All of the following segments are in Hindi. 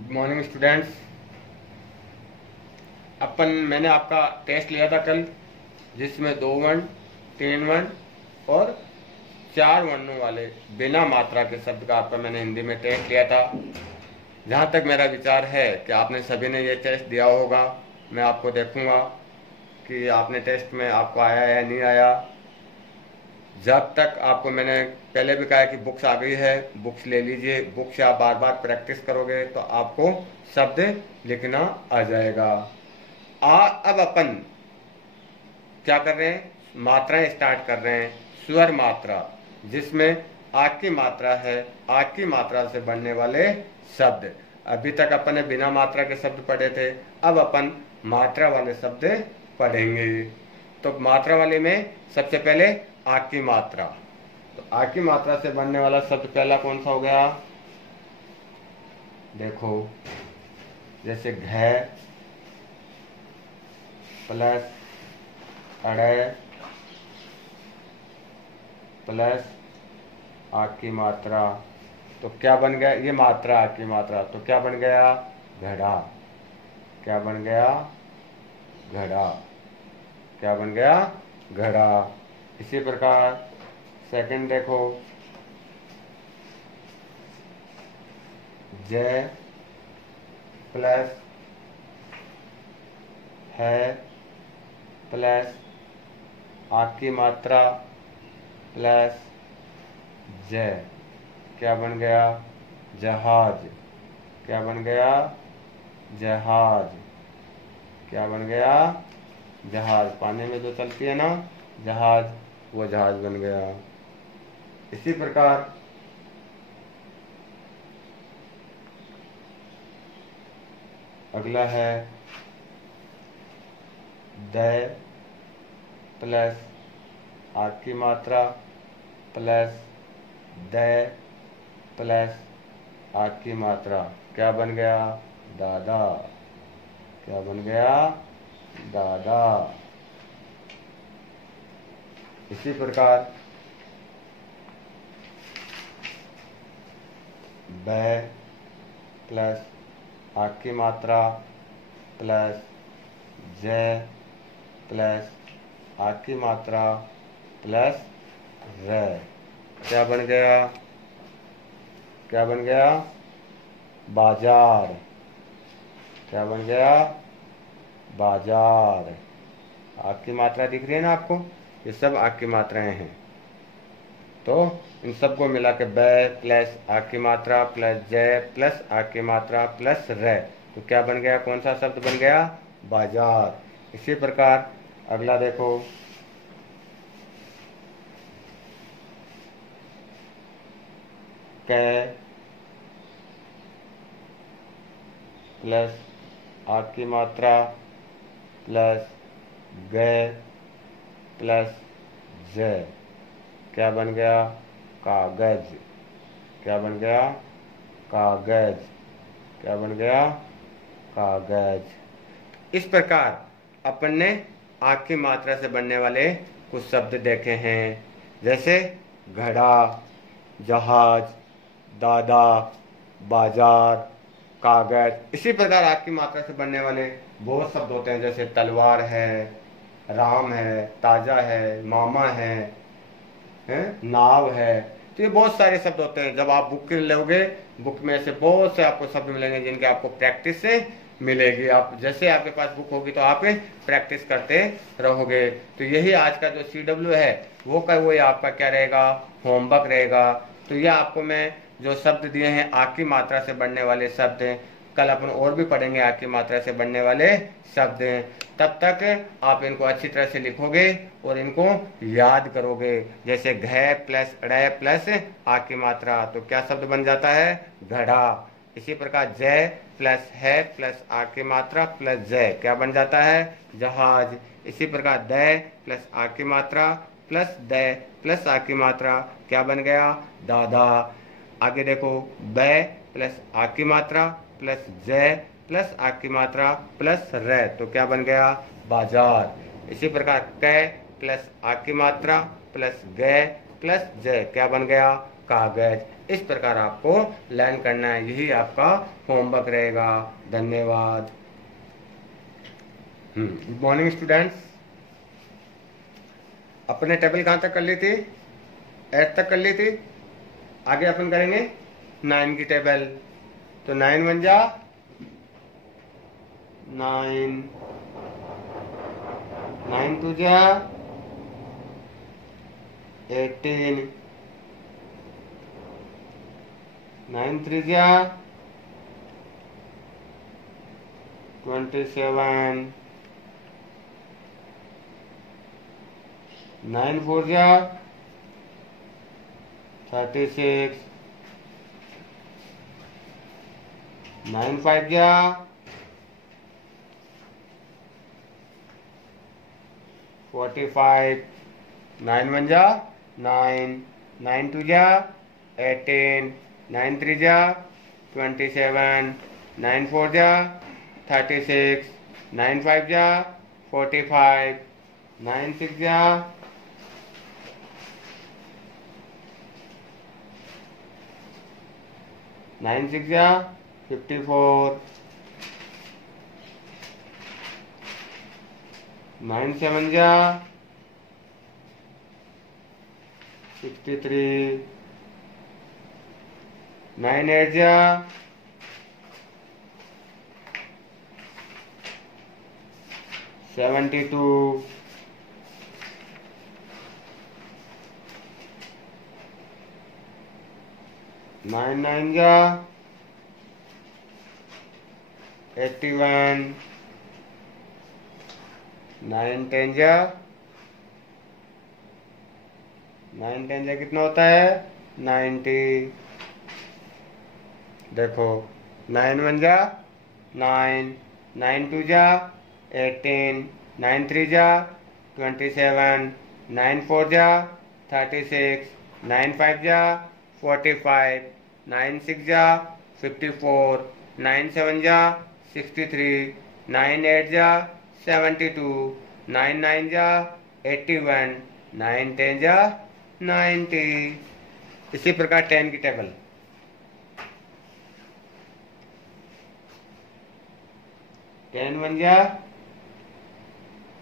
Good morning students. मैंने आपका टेस्ट लिया था कल, जिसमें 2 वर्ण, 3 वर्ण और 4 वर्णों वाले बिना मात्रा के शब्द का आपका मैंने हिंदी में टेस्ट लिया था। जहाँ तक मेरा विचार है कि आपने सभी ने ये टेस्ट दिया होगा। मैं आपको देखूंगा कि आपने टेस्ट में आपको आया या नहीं आया। जब तक आपको मैंने पहले भी कहा कि बुक्स आ गई है, बुक्स ले लीजिए। बुक्स से आप बार बार प्रैक्टिस करोगे तो आपको शब्द लिखना आ जाएगा। अब अपन क्या कर रहे हैं, मात्राएं स्टार्ट कर रहे हैं। स्वर मात्रा, जिसमें आ की मात्रा है, आ की मात्रा से बनने वाले शब्द। अभी तक अपन ने बिना मात्रा के शब्द पढ़े थे, अब अपन मात्रा वाले शब्द पढ़ेंगे। तो मात्रा वाले में सबसे पहले आ की मात्रा। तो आ की मात्रा से बनने वाला शब्द पहला कौन सा हो गया? देखो, जैसे घ प्लस अड़य प्लस आ की मात्रा, तो क्या बन गया? ये मात्रा आ की मात्रा, तो क्या बन गया? घड़ा। क्या बन गया? घड़ा। क्या बन गया? घड़ा। इसी प्रकार सेकंड देखो, जय प्लस है प्लस आ की मात्रा प्लस जय, क्या बन गया? जहाज। क्या बन गया? जहाज। क्या बन गया? जहाज। पानी में जो चलती है ना जहाज, वो जहाज बन गया। इसी प्रकार अगला है दय प्लस आ की मात्रा प्लस दय प्लस आ की मात्रा, क्या बन गया? दादा। क्या बन गया? दादा। इसी प्रकार बै प्लस आ की मात्रा प्लस जय प्लस आ की मात्रा प्लस र, क्या बन गया? क्या बन गया? बाजार। क्या बन गया? बाजार। आ की मात्रा दिख रही है ना आपको? ये सब आ की मात्राएं हैं। तो इन सबको मिला के बै प्लस आ की मात्रा प्लस जय प्लस आ की मात्रा प्लस र, तो क्या बन गया? कौन सा शब्द बन गया? बाजार। इसी प्रकार अगला देखो, कै प्लस आ की मात्रा प्लस गय प्लस जय, क्या बन गया? कागज। क्या बन गया? कागज। क्या बन गया? कागज। इस प्रकार अपन ने आ की मात्रा से बनने वाले कुछ शब्द देखे हैं, जैसे घड़ा, जहाज, दादा, बाजार, कागज। इसी प्रकार आ की मात्रा से बनने वाले बहुत शब्द होते हैं, जैसे तलवार है, राम है, ताजा है, मामा है, नाव है। तो ये बहुत सारे शब्द होते हैं। जब आप बुक लोगे, बुक में से बहुत से आपको शब्द मिलेंगे जिनके आपको प्रैक्टिस से मिलेगी। आप जैसे आपके पास बुक होगी तो आप प्रैक्टिस करते रहोगे। तो यही आज का जो CW है वो आपका क्या रहेगा? होमवर्क रहेगा। तो ये आपको मैं जो शब्द दिए हैं आ की मात्रा से बनने वाले शब्द हैं, कल अपन और भी पढ़ेंगे आ की मात्रा से बनने वाले शब्द हैं। तब तक आप इनको अच्छी तरह से लिखोगे और इनको याद करोगे। जैसे घ प्लस ड़ प्लस आ की मात्रा, तो क्या शब्द बन जाता है? घड़ा। इसी प्रकार जय प्लस है प्लस आ की मात्रा प्लस जय, क्या बन जाता है? जहाज। इसी प्रकार दय प्लस आ की मात्रा प्लस दय प्लस आ की मात्रा, क्या बन गया? दादा। आगे देखो, बै प्लस आ की मात्रा प्लस जय प्लस आ की मात्रा प्लस र, तो क्या बन गया? बाजार। इसी प्रकार कै प्लस आ की मात्रा प्लस गय प्लस जय, क्या बन गया? कागज। इस प्रकार आपको लर्न करना है, यही आपका होमवर्क रहेगा। धन्यवाद। Good morning students. अपने टेबल कहाँ तक कर ली थी? 8 तक कर ली थी। आगे अपन करेंगे 9 की टेबल। तो 9 बन जा 9, 9 टू जा 18, 9 3 जा 27, 9 4 जा 36, 9 5 जा 45, 9 1 जा 9, 9 2 जा 18, 9 3 जा 27, 9 4 जा 36, 9 5 जा 45, 9 6 जा 9 6 जा 54, 9 7 जा 63, 9 8 जा 72, 9 9 जा 81, 9 10 जा 9 10 जा कितना होता है? 90। देखो 9 1 जा 9, 9 2 जा 18, 9 3 जा 27, 9 4 जा 36, 9 5 जा 45, 9 6 जा 54, 9 7 जा 63, 9 8 जा 72, 9 9 जा 81, 9 10 जा 90। इसी प्रकार 10 की टेबल। 10 1 जा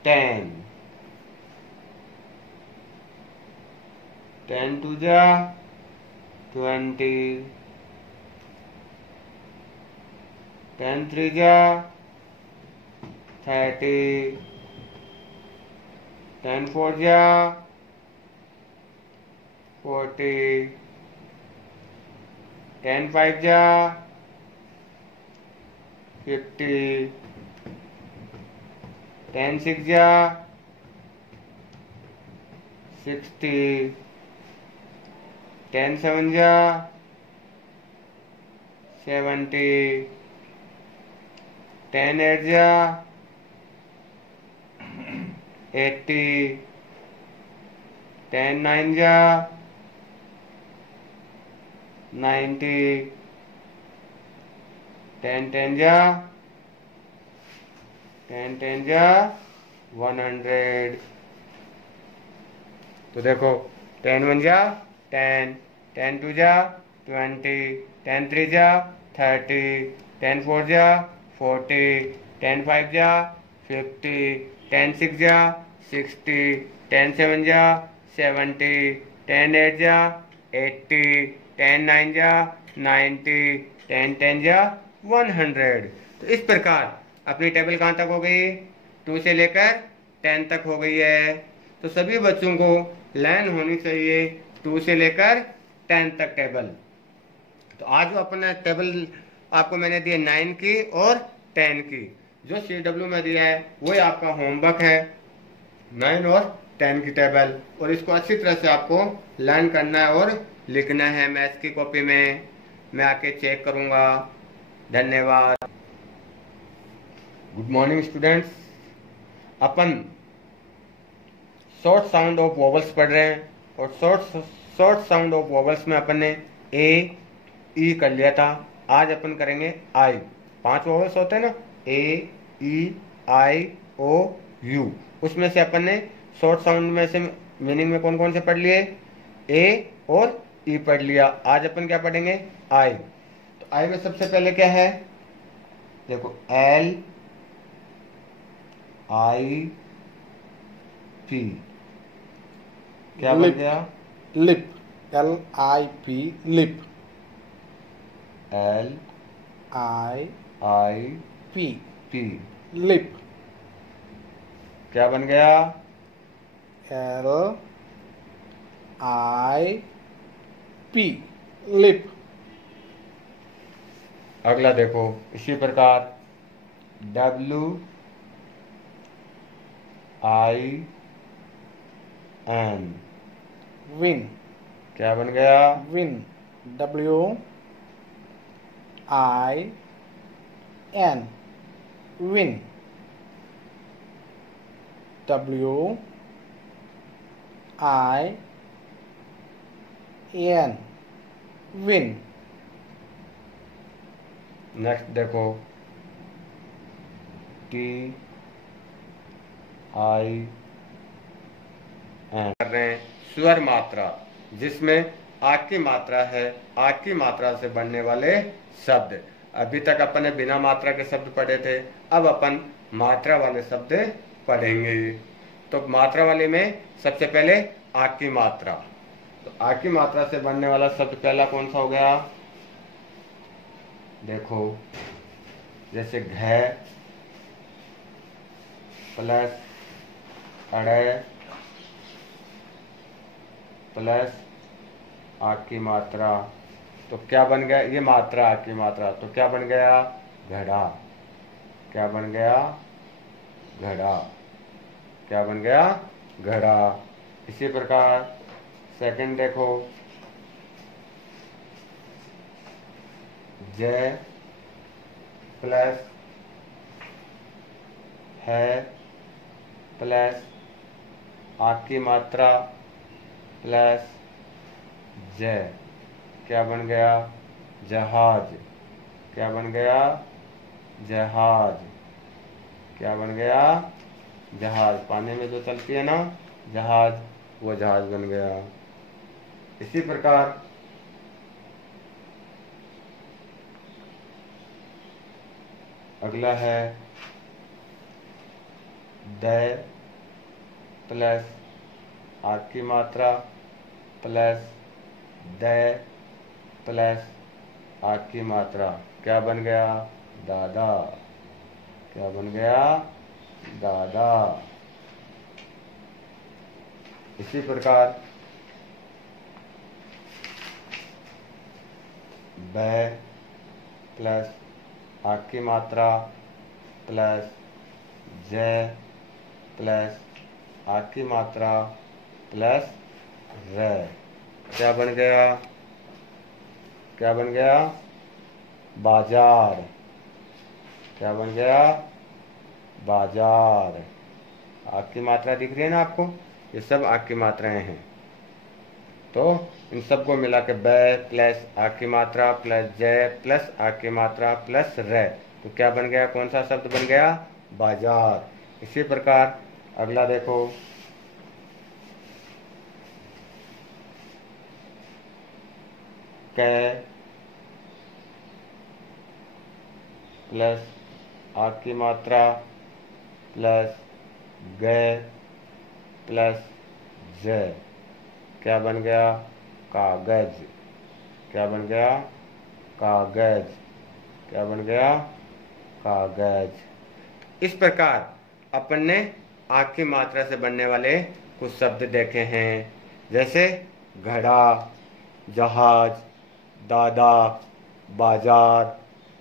10, 10 2 जा 20, 10 3 जा 30, 10 4 जा 40, 10 5 जा 50, 10 6 जा 60, 10 7 जा 70, 10 8 जा 80, 10 9 जा 90, 10 10 जा 10 10 जा 100। तो देखो 10 1 जा 10, 10 2 जा 20, 10 3 जा 30, 10 4 जा 40, 10 5 जा 50, 10 6 जा 60, 10 7 जा 70, 10 8 जा 80, 10 9 जा 90, 10 10 जा 100। तो इस प्रकार अपनी टेबल कहाँ तक हो गई? 2 से लेकर 10 तक हो गई है। तो सभी बच्चों को लर्न होनी चाहिए 2 से लेकर 10 तक टेबल। तो आज जो अपना टेबल आपको मैंने दिया 9 की और 10 की, जो CW में दिया है वही आपका होमवर्क है, 9 और 10 की टेबल। और इसको अच्छी तरह से आपको लर्न करना है और लिखना है मैथ्स की कॉपी में। मैं आके चेक करूँगा। धन्यवाद। Good morning students. Upon short sound of vowels पढ़ रहे हैं और शॉर्ट साउंड ऑफ वोवल्स में अपन ने ए ई कर लिया था। आज अपन करेंगे आई। 5 वोवल्स होते हैं ना, ए ई आई ओ यू। उसमें से अपन ने शॉर्ट साउंड में से मीनिंग में कौन कौन से पढ़ लिए? ए और ई पढ़ लिया। आज अपन क्या पढ़ेंगे? आई। तो आई में सबसे पहले क्या है? देखो, एल आई पी क्या बन लिप, गया? Lip, LIP, lip, L I I P, P lip, क्या बन गया? LIP, lip. अगला देखो, इसी प्रकार डब्ल्यू आई एन विन, क्या बन गया? Win, WIN, win, WIN, win. Next देखो, टी आई एन कर रहे हैं स्वर मात्रा, जिसमें आग की मात्रा है। आग की मात्रा से बनने वाले शब्द। अभी तक अपन ने बिना मात्रा के शब्द पढ़े थे, अब अपन मात्रा वाले शब्द पढ़ेंगे। तो मात्रा वाले में सबसे पहले आग की मात्रा। तो आग की मात्रा से बनने वाला शब्द पहला कौन सा हो गया? देखो, जैसे घ प्लस अड़े प्लस आग की मात्रा, तो क्या बन गया? ये मात्रा, आग की मात्रा, तो क्या बन गया? घड़ा। क्या बन गया? घड़ा। क्या बन गया? घड़ा। इसी प्रकार सेकंड देखो, जय प्लस है प्लस आग की मात्रा प्लस जय, क्या बन गया? जहाज। क्या बन गया? जहाज। क्या बन गया? जहाज। पानी में जो चलती है ना जहाज, वो जहाज बन गया। इसी प्रकार अगला है दय प्लस आग की मात्रा प्लस दय प्लस आग की मात्रा, क्या बन गया? दादा। क्या बन गया? दादा। इसी प्रकार बै प्लस आग की मात्रा प्लस जय प्लस आग की मात्रा प्लस रे, क्या बन गया? क्या बन गया? बाजार। क्या बन गया? बाजार। आग की मात्रा दिख रही है ना आपको? ये सब आग की मात्राएं हैं। तो इन सबको मिला के बै प्लस आग की मात्रा प्लस जय प्लस आग की मात्रा प्लस रे, तो क्या बन गया? कौन सा शब्द बन गया? बाजार। इसी प्रकार अगला देखो, कै प्लस आग की मात्रा प्लस गए प्लस जय, क्या बन गया? कागज। क्या बन गया? कागज। क्या बन गया? कागज। इस प्रकार अपन ने आग की मात्रा से बनने वाले कुछ शब्द देखे हैं, जैसे घड़ा, जहाज, दादा, बाजार,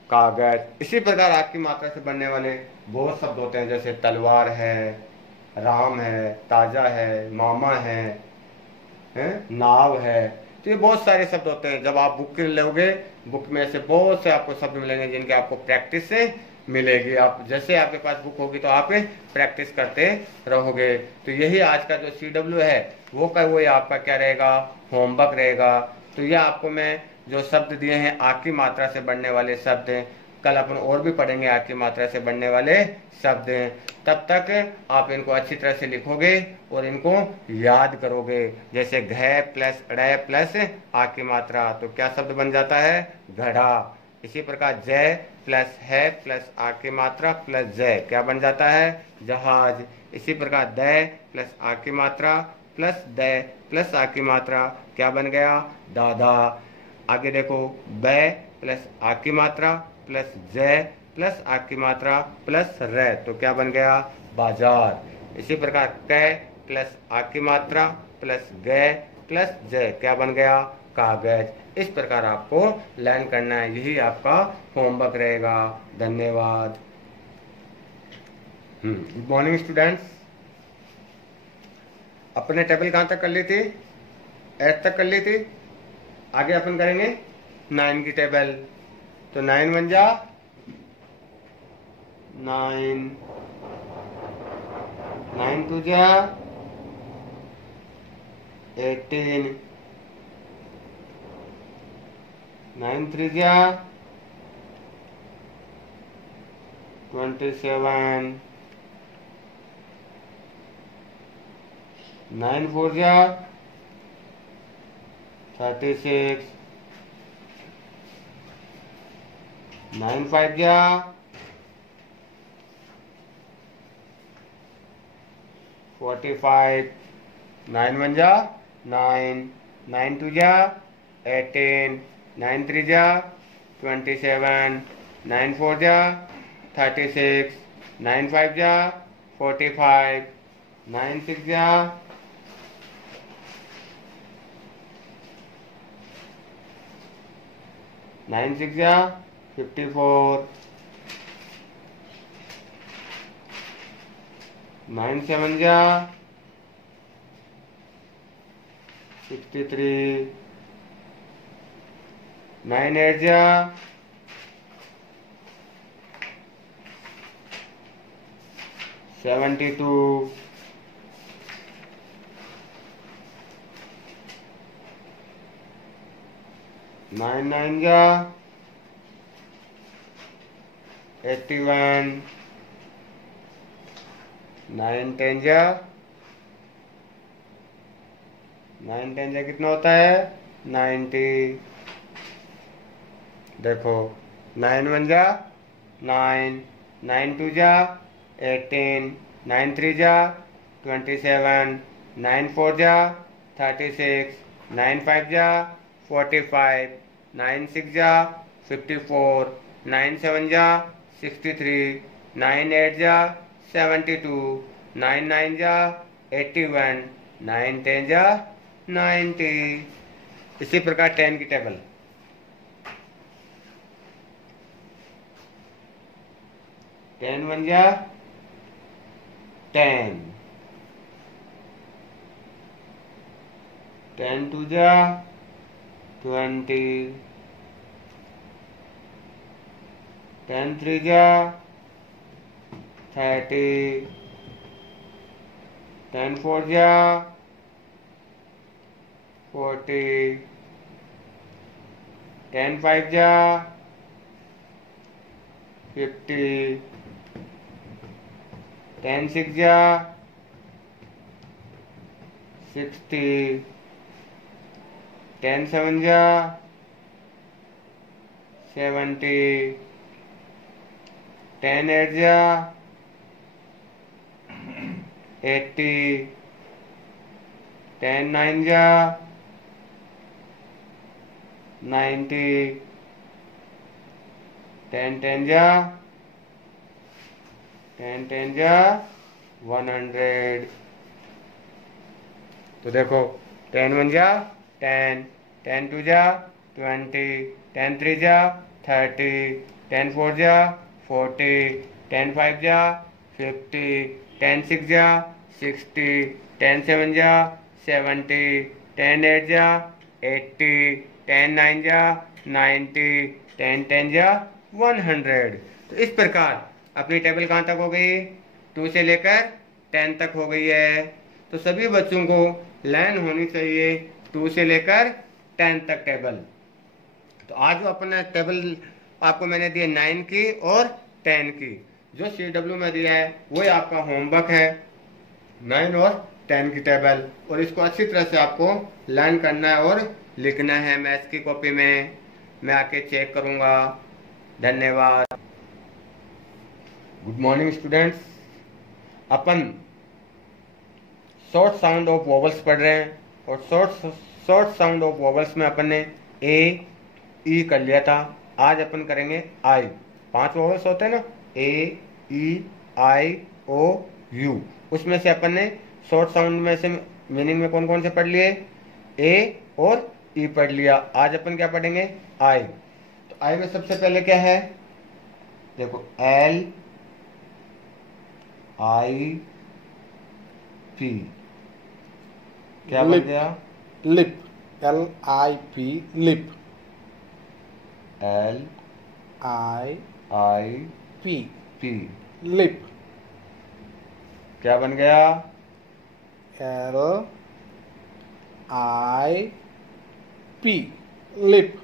कागज। इसी प्रकार आग की मात्रा से बनने वाले बहुत शब्द होते हैं, जैसे तलवार है, राम है, ताजा है, मामा है, नाव है। तो ये बहुत सारे शब्द होते हैं। जब आप बुक लोगे, बुक में से बहुत से आपको शब्द मिलेंगे जिनके आपको प्रैक्टिस से मिलेगी। आप जैसे आपके पास बुक होगी तो आप प्रैक्टिस करते रहोगे। तो यही आज का जो CW है वो आपका क्या रहेगा? होमवर्क रहेगा। तो ये आपको मैं जो शब्द दिए हैं आग की मात्रा से बनने वाले शब्द, कल अपन और भी पढ़ेंगे आ की मात्रा से बनने वाले शब्द। तब तक आप इनको अच्छी तरह से लिखोगे और इनको याद करोगे। जैसे घ प्लस ड़ प्लस आ की मात्रा, तो क्या शब्द बन जाता है? घड़ा। इसी प्रकार ज प्लस है प्लस आ की मात्रा प्लस ज क्या बन जाता है? जहाज। इसी प्रकार द प्लस आ की मात्रा प्लस द प्लस आ की मात्रा क्या बन गया? दादा। आगे देखो, ब प्लस आ की मात्रा प्लस ज प्लस आ की मात्रा प्लस र, तो क्या बन गया? बाजार। इसी प्रकार क प्लस आ की मात्रा प्लस ग प्लस ज क्या बन गया? कागज। इस प्रकार आपको लर्न करना है, यही आपका होमवर्क रहेगा। धन्यवाद। Good morning students. अपने टेबल कहाँ तक कर ली थी? 8 तक कर ली थी। आगे अपन करेंगे 9 की टेबल। तो 9 बन जा 9, 9 टू जा 18, 9 3 जा 27, 9 4 जा 36, 9 5 जा 45, 9 1 जा 9, 9 2 जा 18, 9 3 जा 27, 9 4 जा 36, 9 5 जा 45, 9 6 जा 9 6 जा 54, 9 7 जा 63, 9 8 जा 72, 9 9 जा 81, 9 10 जा 9 10 जा कितना होता है? 90। देखो 9 1 जा 9, 9 2 जा 18, 9 3 जा 27, 9 4 जा 36, 9 5 जा 45, 9 6 जा 54, 9 7 जा 63, 9 8 जा 72, 9 9 जा 81, 9 10 जा 90। इसी प्रकार 10 की टेबल। 10 1 जा 10, 10 2 जा 20, 10 3 जा 30, 10 4 जा 40, 10 5 जा 50, 10 6 जा 60, 10 7 जा 70, 10 8 जा 80, 10 9 जा 90, 10 10 जा 10 10 जा 100। तो देखो 10 1 जा 10, 10 2 जा 20, 10 3 जा 30, 10 4 जा 40, 10 5 जा 50, 10 6 जा 60, 10 7 जा 70, 10 8 जा 80, 10 9 जा 90, 10 10 जा 100। तो इस प्रकार अपनी टेबल कहाँ तक हो गई? 2 से लेकर 10 तक हो गई है। तो सभी बच्चों को लर्न होनी चाहिए 2 से लेकर 10 तक टेबल। तो आज जो अपने टेबल आपको मैंने दिए 9 की और 10 की। जो CW में दिया है वही आपका होमवर्क है, 9 और 10 की टेबल, और इसको अच्छी तरह से आपको लर्न करना है और लिखना है मैथ्स की कॉपी में। मैं आके चेक करूंगा। धन्यवाद। Good morning students. Upon short sound of vowels पढ़ रहे हैं, और शॉर्ट साउंड ऑफ वोवल्स में अपन ने ए ई कर लिया था। आज अपन करेंगे आई। 5 वोवल्स होते हैं ना, ए ई आई ओ यू। उसमें से अपन ने शॉर्ट साउंड में से मीनिंग में कौन कौन से पढ़ लिए? ए और ई पढ़ लिया। आज अपन क्या पढ़ेंगे? आई। तो आई में सबसे पहले क्या है? देखो, एल आई पी क्या बन गया? Lip, LIP, lip, LIP, lip, क्या बन गया? LIP, lip.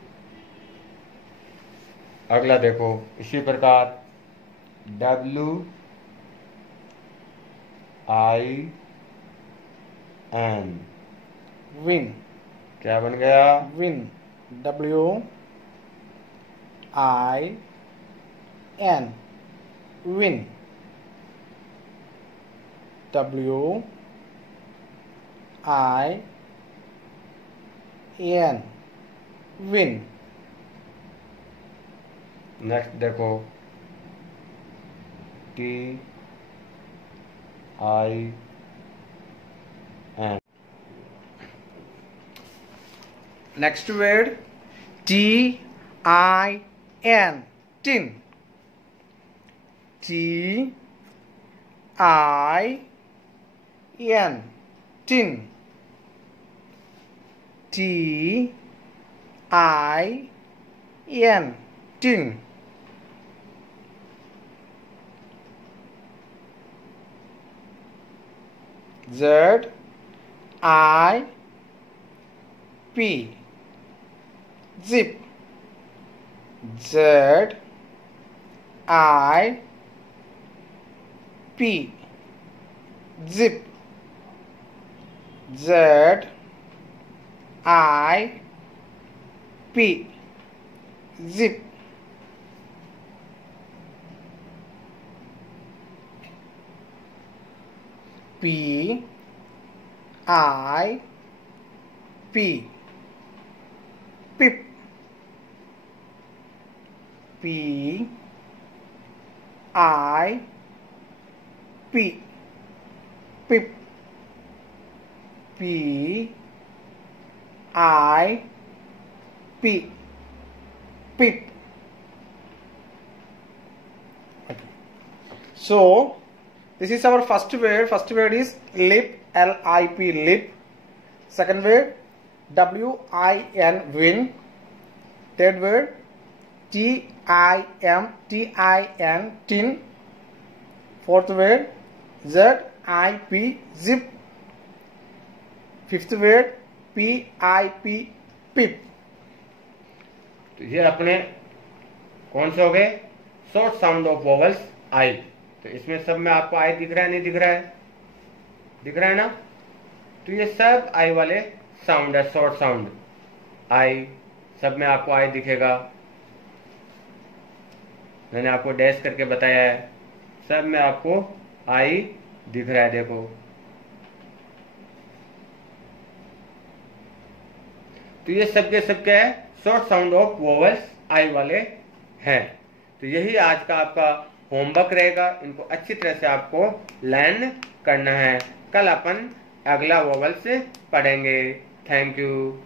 अगला देखो इसी प्रकार WIN, विन, क्या बन गया? Win, WIN, win, WIN, win. Next देखो TIN, Next word TIN, tin, TIN, tin, TIN, tin। ZIP, zip, ZIP, zip, ZIP, zip। PIP, pip, PIP, pip, PIP, pip। So this is our first word. First word is lip, LIP, lip. Second word WIN, win. Third word TIN, tin. Fourth word ZIP, zip. Fifth word PIP, pip। तो ये अपने कौन से हो गए? शॉर्ट साउंड ऑफ वोवल्स आई। तो इसमें सब में आपको आई दिख रहा है, नहीं दिख रहा है? दिख रहा है ना? तो ये सब आई वाले साउंड है, शॉर्ट साउंड आई। सब में आपको आई दिखेगा। मैंने आपको डैश करके बताया है, सब में आपको आई दिख रहा है। देखो, तो ये सबके सब क्या है? शॉर्ट साउंड ऑफ वोवल्स आई वाले हैं। तो यही आज का आपका होमवर्क रहेगा। इनको अच्छी तरह से आपको लर्न करना है। कल अपन अगला वोवल्स पढ़ेंगे। Thank you.